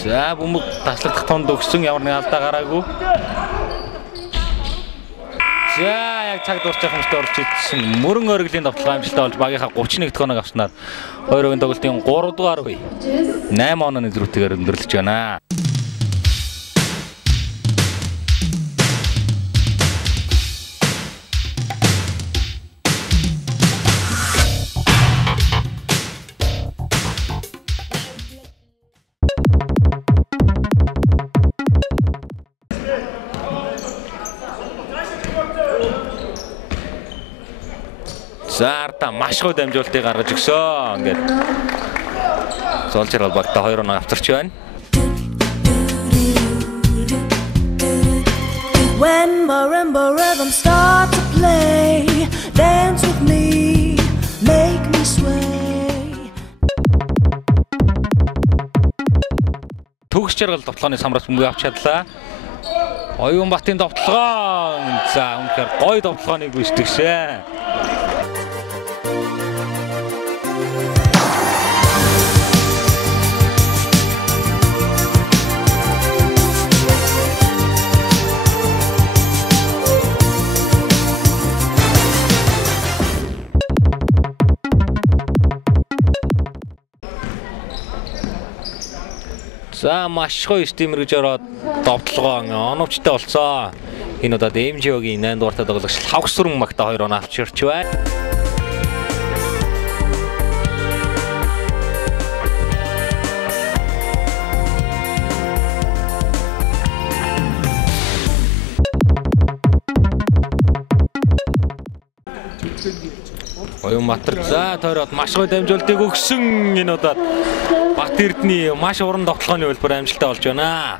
За бөмбөг таслагдах тунд өгсөн ямар нэг алдаа гараагүй. За яг цаг дуусчих юмштай орж ирсэн. Мөрөн оргилийн давталгаа амжилттай болж багийнхаа 31 тоног авснаар 2-ын тоглолтын 3 дугаар үе 8 онооны зөрүүтэйгээр өндөрлөж байна. За маш гоё дамжуултыг гаргаж өгсөн. Ингээд Солжер бол багтаа 2 оноо авчирч байна. When marimba rhythms start to play, dance with me, make me sway. Төгс жаргал тоглооны самраас бөмбөг авч чадлаа. Оюунбатын тоглоо. За үнэхээр гоё тоглооныг гүйцэтгэжээ. За маш гоё стимер гэж ороод довтлогоо оновчтой болцоо. Энэ удаад MJ-гийн 8 дугаартай тоглогч Лавгсүрэн магта 2 оноо авчирч байна. Оюунбатар за тойроод маш гоё дамжуултыг өгсөн. Энэ удаад Бат Эрдэнэ маш уран тоглооны хөлбөр амжилттай болж байна.